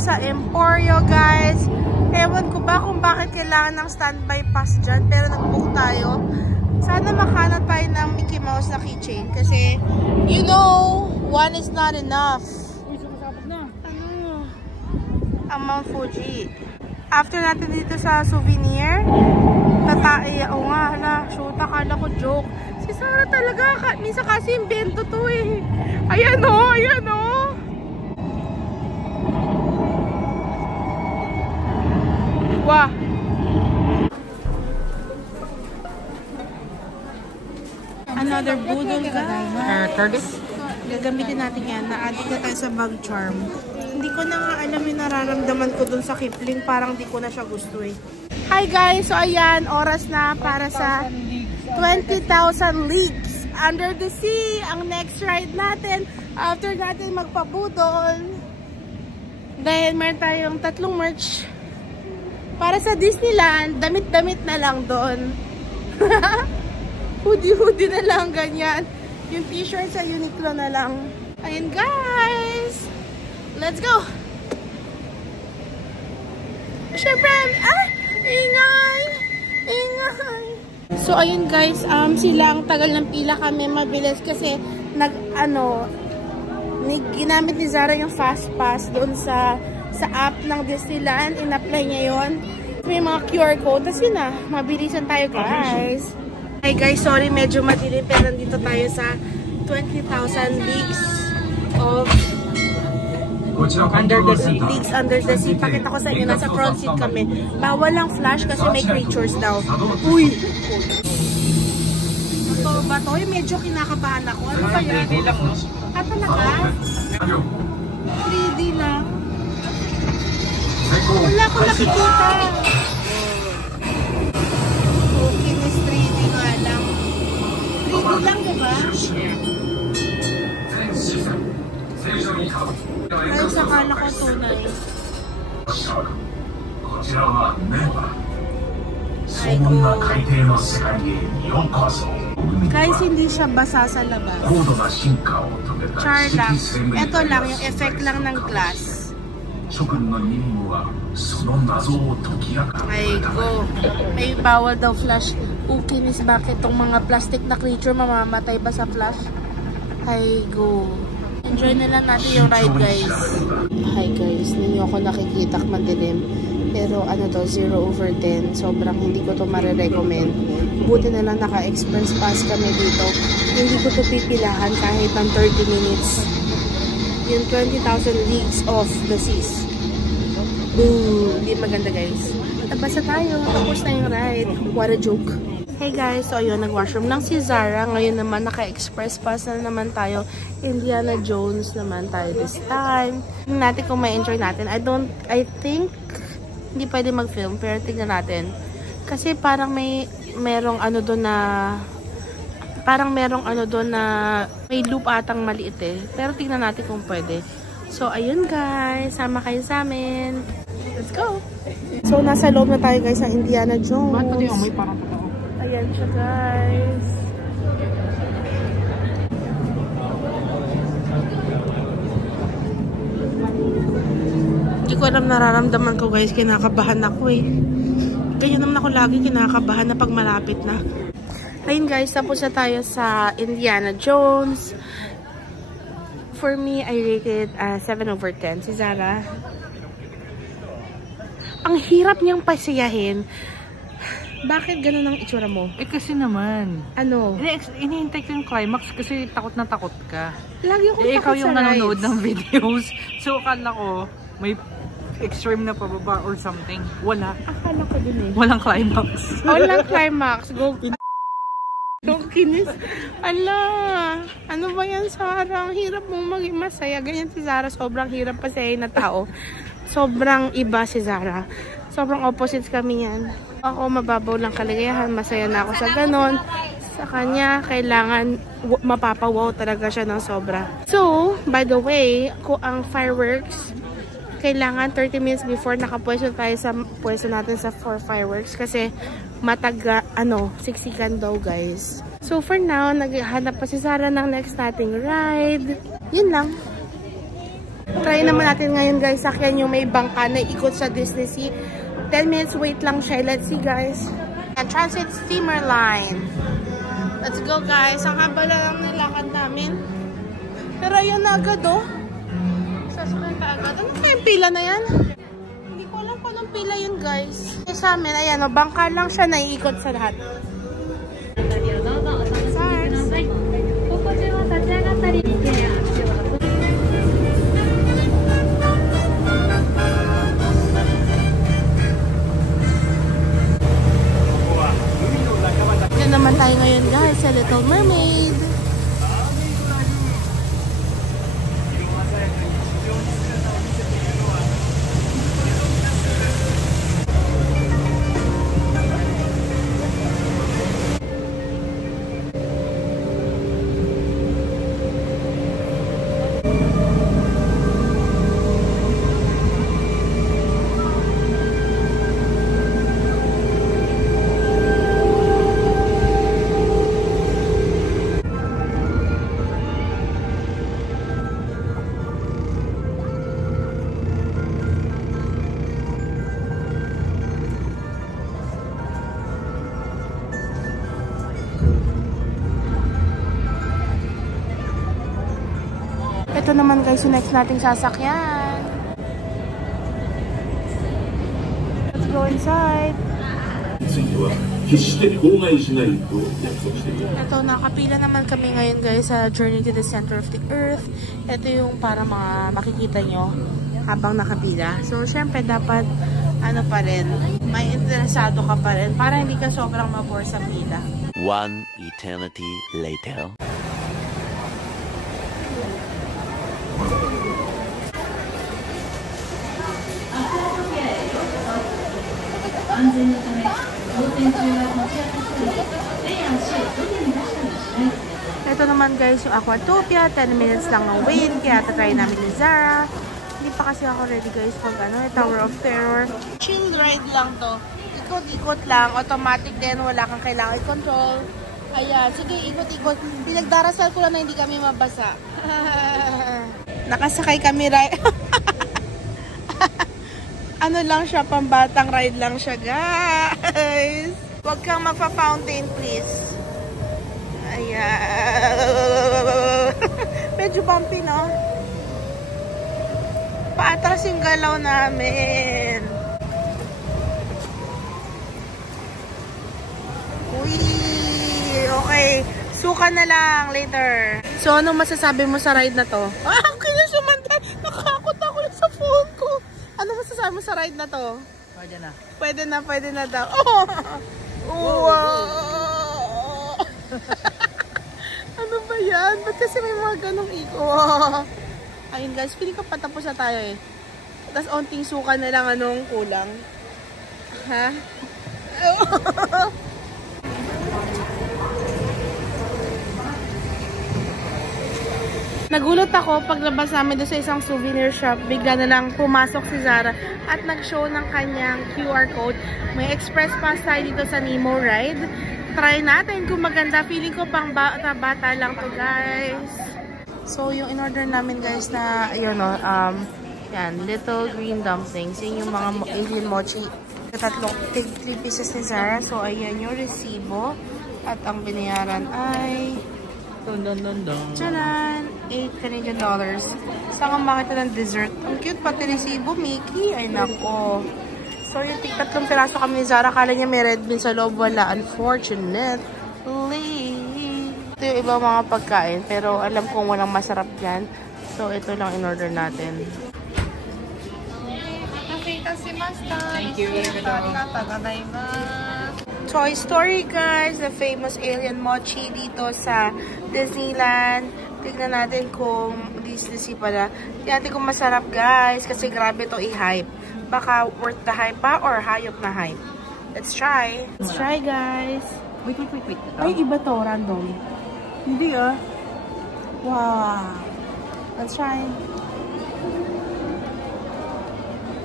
sa Emporio, guys. Ewan ko ba kung bakit kailangan ng standby pass dyan, pero nag-book tayo. Sana makahanap tayo ng Mickey Mouse na keychain kasi, you know, one is not enough. Ano? Ang Mount Fuji. After natin dito sa souvenir, o nga, hala, shoot, akala ko joke. Si Sarah talaga, minsan kasi invento to eh. Ayan o, ayan o. Wah. Another budol ka. Gagamitin natin yan. Na-add na tayo sa bag charm. Hindi ko na nga alam yung nararamdaman ko dun sa Kipling. Parang di ko na siya gusto eh. Hi guys! So ayan, oras na para sa 20,000 Leagues Under the Sea. Ang next ride natin after natin magpabudol. Dahil meron tayong 3 merch para sa Disneyland. Damit-damit na lang doon. Hoodie-hoodie na lang, ganyan. Yung t-shirt sa Uniqlo na lang. Ayun guys! Let's go! Siyempre, ingay! Ingay! So ayun guys, silang tagal ng pila kami, mabilis kasi ginamit ni Zara yung fast pass doon sa app ng Disneyland. In-apply niya yun. May mga QR code. Tapos yun na, mabilisan tayo guys. Hi guys, sorry medyo madilim pero nandito tayo sa 20,000 Leagues of Under the Sea. Leagues Under the Sea. Pakita ko sa inyo, nasa front seat kami. Bawal lang flash kasi may creatures daw. Uy! Ito ba to? Medyo kinakabahan ako. Ano ba yun? 3D lang, no? Ah, talaga? 3D lang? Wala ko nakikita. Okay, miss 3D nga lang. 3D lang, diba? Ay, sakala ko tunay. Ay, guys, hindi siya basa sa labas. Char lang. Ito lang, yung effect lang ng glass. Ay, go. May bawal daw flash. Ukinis, bakit itong mga plastic na creature mamamatay ba sa flash? Ay, go. Enjoy na lang natin yung ride, guys. Hi, guys. Hindi ako nakikita madilim. Pero ano to, 0/10. Sobrang hindi ko to marirecommend. Buti na lang naka-express pass kami dito. Hindi ko to pipilahan kahit ng 30 minutes. Yung 20,000 Leagues of the Seas. Boo! Hindi maganda, guys. Tapos na tayo. Tapos na yung ride. What a joke. Hey guys, so ayun, nag-washroom lang si Zara. Ngayon naman, naka-express pass na naman tayo. Indiana Jones naman tayo this time. Tingnan natin kung may enjoy natin. I think, hindi pwede mag-film, pero tignan natin. Kasi parang merong ano doon na, may loop atang maliit eh. Pero tignan natin kung pwede. So, ayun guys, sama kayo sa amin. Let's go! So, nasa loob na tayo guys sa Indiana Jones. Bakit pati yung may parang totoo? Ayan siya guys. Hindi ko alam, nararamdaman ko guys, kinakabahan ako eh. Ganyan naman ako lagi, kinakabahan na pag malapit na. Ayun guys, tapos na tayo sa Indiana Jones. For me, I rated 7/10. Si Zara, ang hirap niyang pasiyahin. Bakit ganun ang itsura mo? Eh kasi naman. Ano? Inihintay ko yung climax kasi takot na takot ka. Lagi akong takot ikaw yung sa nanonood rides ng videos. So akala ko may extreme na pababa or something. Wala. Akala ko din eh. Walang climax. Walang climax. Go. Don't kinis. Ala. Ano ba yan, Sarah? Ang hirap mong maging masaya. Ganyan si Zara. Sobrang hirap pasayahin na tao. Sobrang iba si Zara. Sobrang opposites kami yan. Ako, mababaw lang kaligayahan. Masaya na ako sa ganon. Sa kanya, kailangan mapapawaw talaga siya ng sobra. So, by the way, kung ang fireworks, kailangan 30 minutes before nakapwesto tayo sa pwesto natin sa fireworks. Kasi, siksikan daw guys. So, for now, naghahanap pa si Sarah ng next nating ride. Yun lang. Try naman natin ngayon guys, sakyan yung may bangka na ikot sa Disney Sea. 10 minutes wait lang siya. Let's see guys. And transit steamer line. Let's go guys. Ang haba lang nilakad namin. Pero ayun na agad oh. Sasakyan ka agad. Ano pa yung pila na yan? Hindi ko alam kung anong pila yun guys. E sa amin, ayan oh, bangka lang siya naiikot sa lahat. Yan naman tayo ngayon guys sa Little Mermaid. Ito naman guys, yung next nating sasakyan. Let's go inside. Ito, nakapila naman kami ngayon guys sa Journey to the Center of the Earth. Ito yung para mga makikita nyo habang nakapila. So, syempre dapat ano pa rin, may interesado ka pa rin para hindi ka sobrang mabore sa pila. One eternity later. Ito naman guys yung Aquatopia, 10 minutes lang ang wait, kaya tatry namin ni Zara. Hindi pa kasi ako ready guys pag ano, Tower of Terror. Chill ride lang to. Ikot-ikot lang, automatic din, wala kang kailangan i-control. Ayan, sige ikot-ikot. Pinagdarasal ko lang na hindi kami mabasa. Nakasakay kami ride. Ano lang siya, pambatang ride lang siya guys. Huwag kang magpa-fountain please. Ayan. Medyo bumpy no? Paatras yung galaw namin. Uy, okay. Suka na lang later. So, anong masasabi mo sa ride na to? Ah, okay na sumanda. Nakakot ako na sa phone ko. Ano masasabi mo sa ride na to? Pwede na. Pwede na daw. Oh! Wow! Ano ba yan? Ba't kasi may mga ganong iko? Ayun guys, feeling ko patapos na tayo eh. Tapos onting suka na lang anong kulang. Ha? Nagulat ako paglabas namin doon sa isang souvenir shop. Bigla na lang pumasok si Zara at nag-show ng kanyang QR code. May express pass tayo dito sa Nemo ride. Try natin kung maganda. Feeling ko pang bata lang to guys. So yung in-order namin guys na yun o, yan, little green dumplings. Yun yung mga alien mochi. Tatlong 3 pieces ni Zara. So ayan yung resibo. At ang binayaran ay Tcharan! $8 Canadian. Saan ang makita ng dessert? Ang cute pati resibo, Mickey. Ay nako. So yung tatlong piraso kami ni Zara. Kala niya may red bean sa loob. Wala. Unfortunately. Ito yung ibang mga pagkain. Pero alam kong walang masarap yan. So ito lang in-order natin. Thank you. Toy Story guys, the famous alien mochi dito sa Disneyland. Tignan natin kung Disney pala. Tignan natin kung masarap guys kasi grabe to i-hype. Baka worth the hype pa or hayop na hype. Let's try. Let's try guys. Wait. Ay, iba to, random. Hindi ah. Wow. Let's try.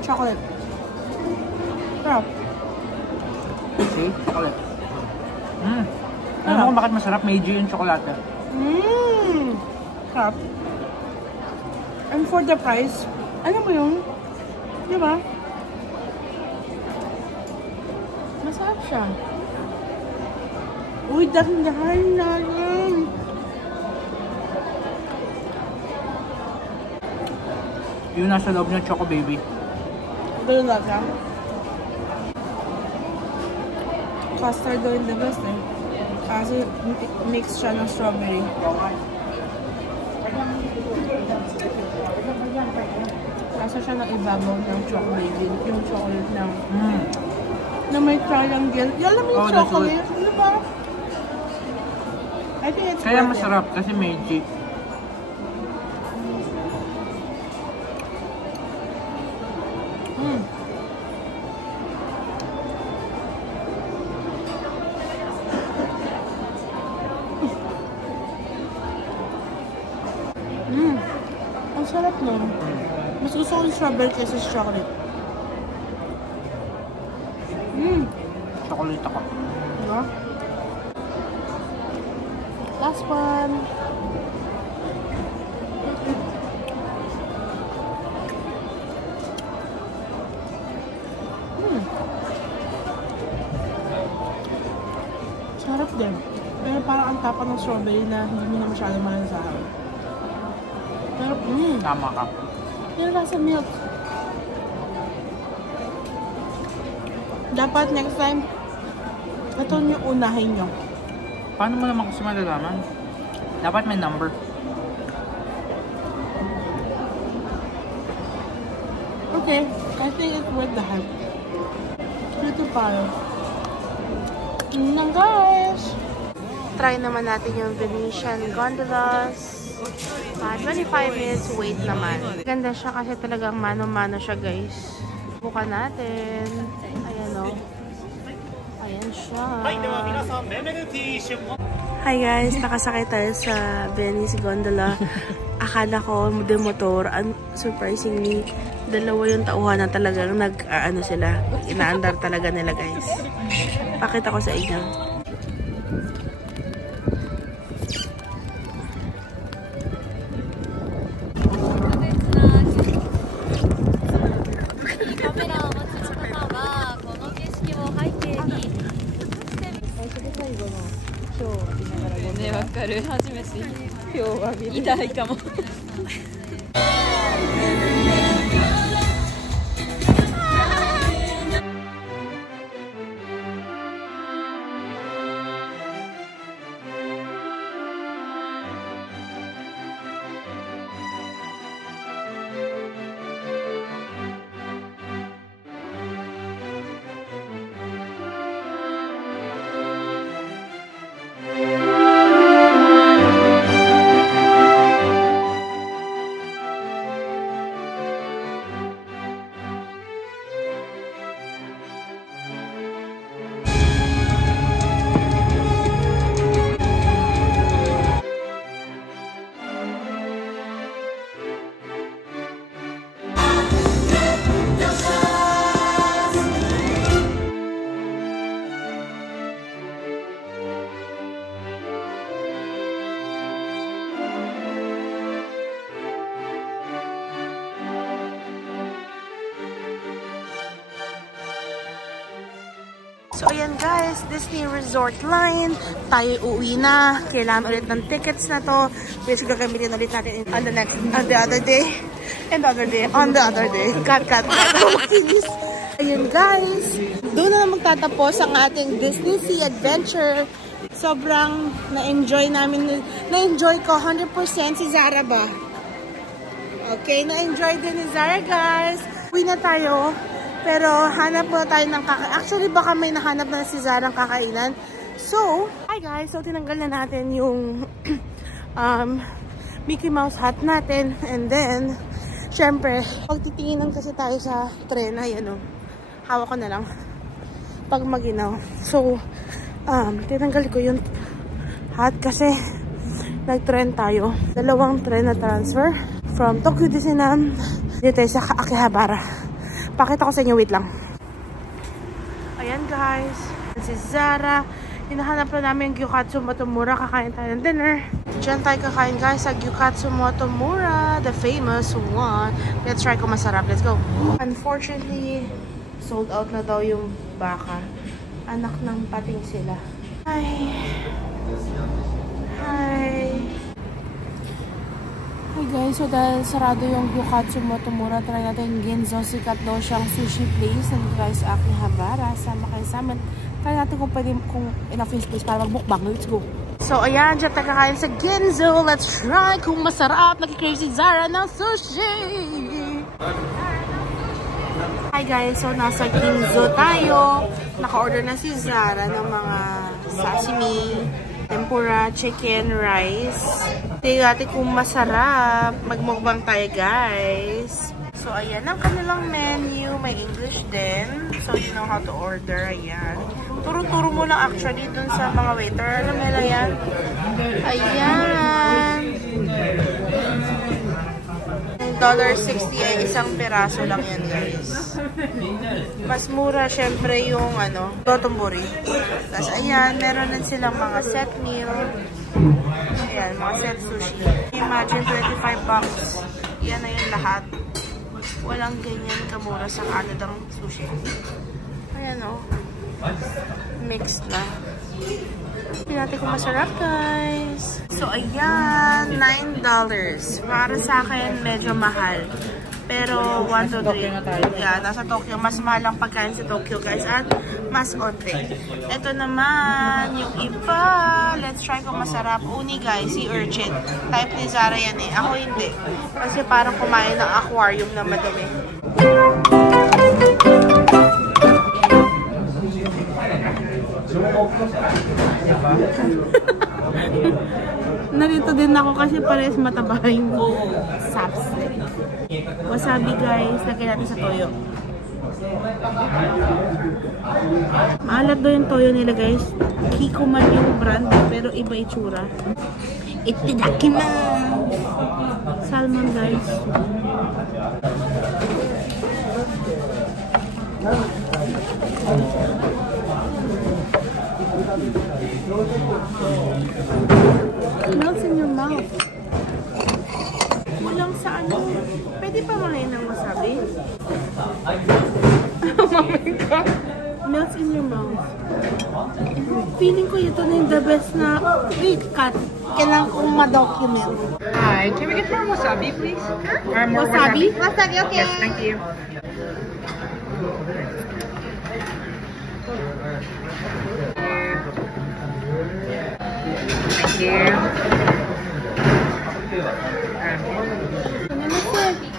Chocolate. Sarap. See? Chocolate. Alam mo kung bakit masarap? Medyo yung chocolate. Sarap. And for the price, ano mo yun? Di ba? Masarap siya. Uy, dahan-dahan natin. Yung nasa loob ng Choco Baby. Ganun lang siya. Custard daw yung the best eh. Kasi mix siya ng strawberry. Kasi siya ng ibabaw ng chocolate. Yung chocolate ng... na may triangle. Yung alam mo yung chocolate? Ano ba? I think it's kaya masarap kasi Meiji. Ang sarap nun. Mas gusto ko yung strawberry kaysa sa chocolate. Chocolate ako. Diba? Last one. Sarap din. Pero parang ang tapa ng strawberry na hindi mo na masyado malasahan. Pero, Tama ka. yung lasa milk. Dapat next time, ito yung unahin nyo. Paano mo naman kasi malalaman? Dapat may number. Okay, I think it's worth the hype. Ito tayo. Nang guys! Try naman natin yung Venetian gondolas. 25 minutes wait naman. Ganda siya kasi talagang mano-mano siya guys. Bukan natin. Ayan o. Ayan siya. Hi guys! Nakasakay tayo sa Venice gondola. Akala ko motor. Surprisingly, dalawa yung tauhan na talagang nag-ano sila. Inaandar talaga nila guys. Pakita ko sa inyo. So, ayan guys, Disney Resort Line. Tayo uuwi na. Kailangan ulit ng tickets na to. Which gagamitin ulit natin on the other day. And the other day. On the other day. Cut. Ayan guys. Doon na magtatapos ang ating Disney Sea Adventure. Sobrang na-enjoy namin. Na-enjoy ko 100% si Zara ba? Okay, na-enjoy din ni Zara guys. Uwi na tayo. Pero hanap po tayo ng kakain. Actually, baka may nahanap na si Zara ng kakainan. So, hi guys. So, tinanggal na natin yung Mickey Mouse hat natin. And then, syempre, pag titinginan kasi tayo sa tren, ayan o. Hawak ko na lang. Pag maginaw. So, tinanggal ko yung hat kasi nag-tren tayo. 2 tren na transfer from Tokyo Disneyland dito sa Akihabara. Pakita ko sa inyo, wait lang. Ayan guys, si Zara. Hinahanap na namin yung Gyukatsu Motomura. Kakain tayo ng dinner. Diyan tayo kakain guys sa Gyukatsu Motomura. The famous one. Let's try kung masarap. Let's go. Unfortunately, sold out na daw yung baka. Anak ng pating sila. Hi. Hi. Hi guys, so dahil sarado yung Gyukatsu Motomura, try natin Ginzo. Sikat daw siyang sushi place. Nandito guys sa Akihabara. Sama kayo sa amin. Try natin kung pwede kung enough space para magbukbang. Let's go. So ayan, dyan tayo kakain sa Ginzo. Let's try kung masarap. Nag-crave si Zara ng sushi. Hi guys, so nasa Ginzo tayo. Naka-order na si Zara ng mga sashimi, tempura, chicken, rice. Tingnan natin kung masarap. Magmukbang tayo guys. So ayan ang kanilang menu. May English din. So you know how to order. Ayan. Turo-turo mo lang actually dun sa mga waiter. Alam nila yan. Ayan. $1.60 ay isang peraso lang yan guys. Mas mura syempre yung dotonbori. Tapos ayan, meron din silang mga set meal. Ayan, mga set sushi. Imagine $25. Yan na yung lahat. Walang ganyan kamura sa Canadang sushi. Ayan o. Mixed na. Tingnan natin kung masarap guys. So ayan, $9. Para sa akin medyo mahal. Pero 1, 2, 3. Yeah, nasa Tokyo. Mas mahal ang pagkain sa Tokyo guys. At mas onte. Ito naman, yung iba. Let's try kung masarap. Uni guys, si urchin. Type ni Zara yan eh. Ako hindi. Kasi parang kumain ng aquarium na madami. Narito din ako kasi parehas mataba yung sapstick. Wasabi guys, lagay natin sa toyo. Maalat daw yung toyo nila guys. Kikoman yung brand pero iba itsura. Itadakimasu! Salmon guys. It melts in your mouth. Walang sa pwede pa malayin ng wasabi? Oh my god. Melts in your mouth. Feeling ko ito na yung the best na wait, cut. Kailangan kong ma-document. Hi, can we get more wasabi please? Or more Wasabi? Wasabi, okay. Yes, thank you. Thank you.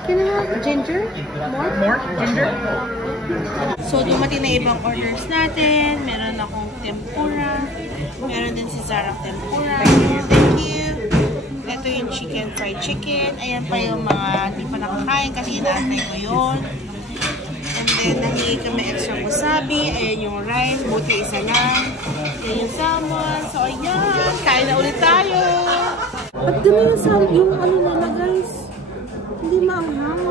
Can I have ginger? More ginger? So, dumating na ibang orders natin. Meron akong tempura. Meron din si Zara tempura. Thank you. Ito yung chicken, fried chicken. Ayan pa yung mga hindi pa nakakain kasi inaantay ko yun. And then, nahingi kami extra wasabi. Ayan yung rice. Buti isa lang. Ayan yung salmon. So, ayan. Kain na ulit tayo. Ba't ganun yung salmon? Yung nila, guys? Hindi maanghang.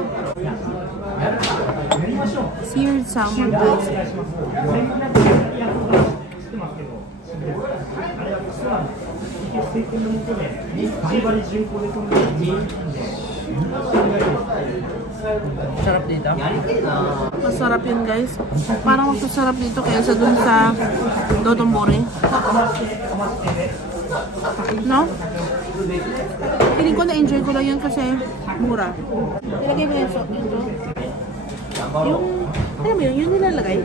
Seared salmon, guys. Sarap dito? Masarap yun guys. Parang mas masarap dito kaysa dun sa dotonbori. No? Feeling ko na-enjoy ko lang yun kasi mura. Nilagay mo yung salt dito. Yung, alam mo yun, yung nilalagay.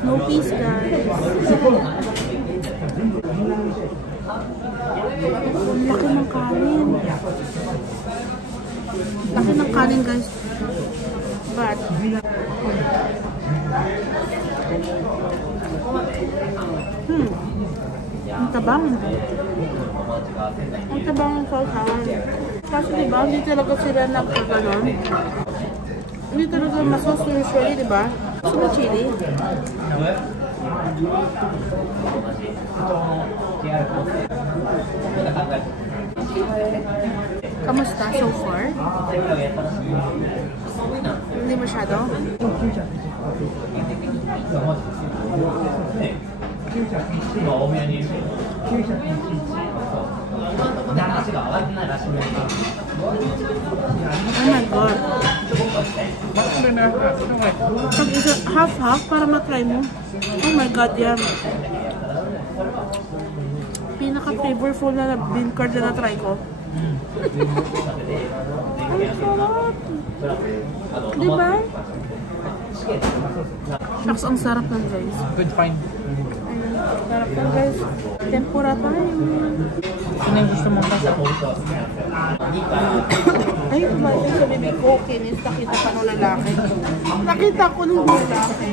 Snow peas guys. Laki ng kanin. Laki ng kanin guys. But ang tabang. Ang tabang ng sausawan. Kasi diba, hindi talaga sila nagkaganon. Hindi talaga masos usually, diba? Gusto mo chili? Kamusta so far? Hindi masyado? Oh my god. Pag isa, half-half para matry mo. Oh my god, yan. Pinaka-flavorful na bean curd na na-try ko. Ang sarap. Diba? Shucks, ang sarap lang guys. Good find. Sarap lang guys. Tempura tayo. Ano yung gusto mong kasa? Ay, tumayo sa bibig ko. Kinis, nakita pa nung lalaki. Nakita ko nung lalaki.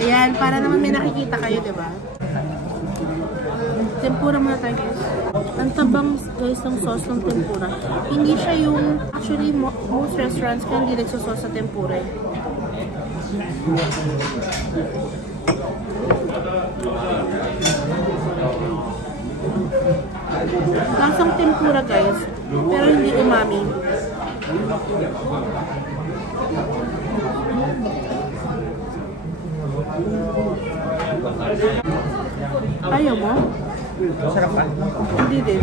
Ayan, para naman may nakikita kayo, diba? Tempura muna tayo guys. Ang tabang guys ng sauce ng tempura. Hindi siya yung, actually most restaurants kaya hindi nagsusauce sa tempura eh. Lasang tempura guys, pero hindi umami. Ayaw mo? Sarap pa? Hindi din.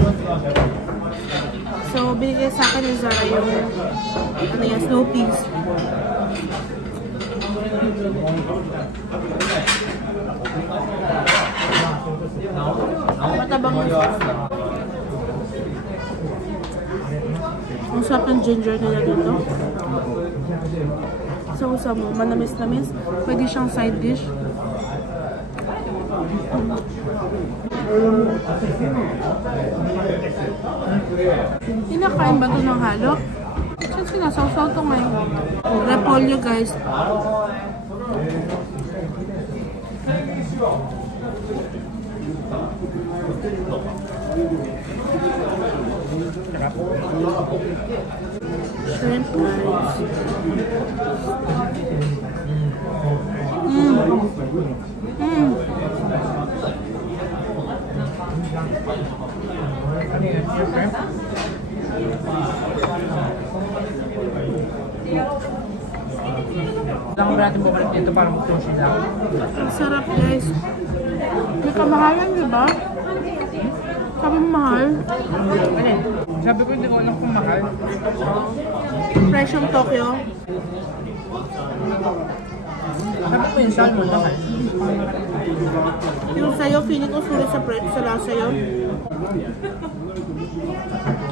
So, binigay sa akin ni Zara yung ano yan, snow peas. Matabang yung sauce. Ang sarap ng ginger nila dito. Sausa mo, manamis-namis. Pwede siyang side dish. Kinakain ba ito ng halo? Since sinasawsaw ito ngayon. Repolyo guys. Shrimp guys. Ano yun? Yung shrimp? Kailangan ba natin bumalik dito para mag-close sila? Ang sarap guys. May kamahalan diba? Sabi mo mahal? Sabi ko hindi ko alam kung mahal. Fresh yung Tokyo. Sabi ko yung salmon mahal. Yung sayo, feeling ko sulit sa lasa yun.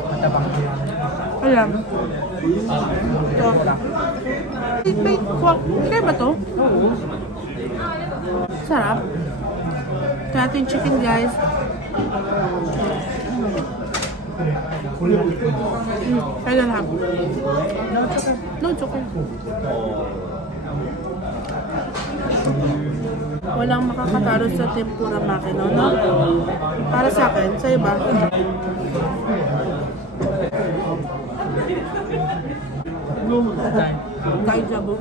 Matabang. Alam. Ito. Wait, share ba to? Sarap. Ito natin yung chicken guys. Kaya lahat. No, it's okay. Walang makakatalo sa tempura makino, no? Para sa akin, sa'yo ba? Tayo jabo.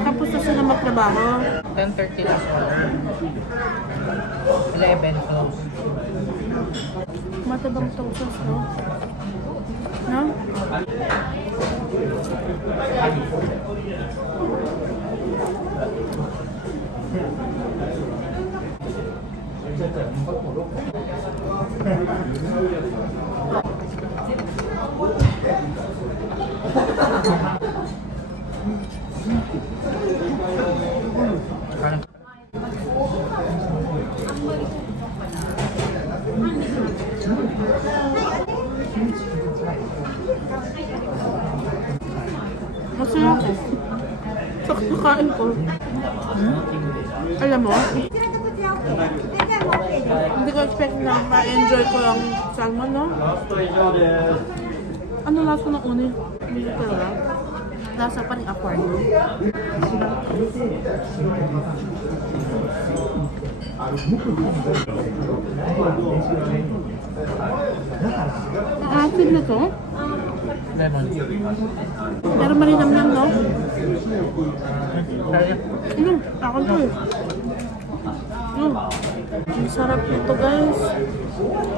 Tapos na sila magtrabaho. 10:30 last order. 11 close. Matabang itong sauce, no? No? Masaya ako. Sakakain ko. Alam mo? Hindi ko expect na ma-enjoy ko yung salmon, no? Ano lasa ng uni? Hindi ko pala. Lasa pa rin aquarium. Ang acid na to? Lemon. Pero malinamnam, no? Ako to eh. Ang sarap nito, guys.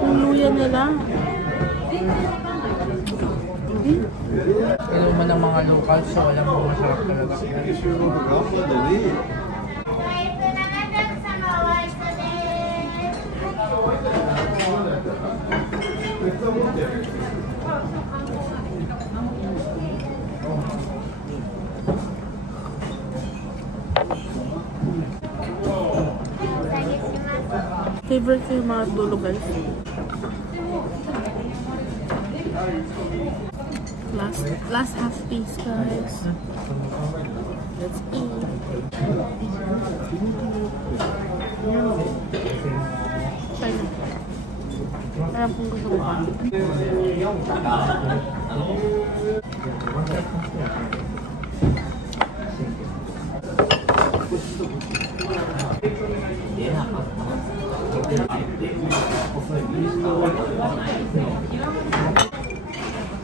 Yung luya nila. Inuman ng mga locals, so alam mo masarap talaga. Favorite ko yung mga dulo, guys. Last half piece, guys. Let's eat. Try na. Alam kong gusto ko pa.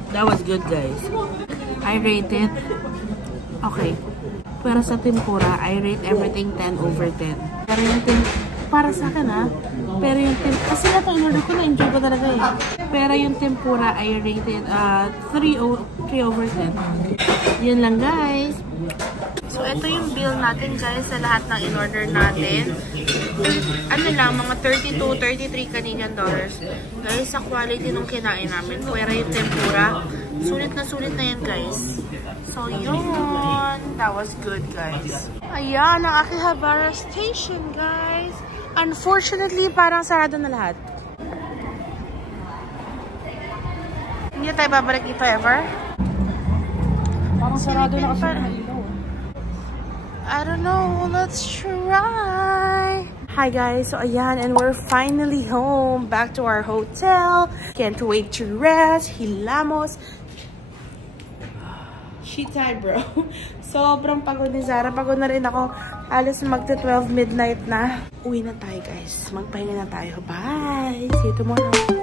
That was good, guys. I rate it. Okay. Pero sa tempura, I rate everything 10 over 10. Pero yung para sa akin pero yung kasi na ito, in-order ko, na-enjoy ko talaga eh. Pero yung tempura, I rated 3 over 10. Yun lang, guys. So, ito yung bill natin, guys, sa lahat ng in-order natin. Ano lang, mga 32, 33 Canadian dollars. Guys, sa quality nung kinain namin, pero yung tempura, sulit na yan, guys. So, yun. That was good, guys. Ayan, ang Akihabara Station, guys. Unfortunately, parang sarado na lahat. Hindi na tayo babalik dito ever. Parang sarado na kasi. I don't know. Let's try. Hi guys. So ayan, and we're finally home. Back to our hotel. Can't wait to rest. Hilamos. She tired, bro. Sobrang pagod ni Zara. Pagod na rin ako. Alas magta-12 midnight na. Uwi na tayo, guys. Magpahinga na tayo. Bye. See you tomorrow.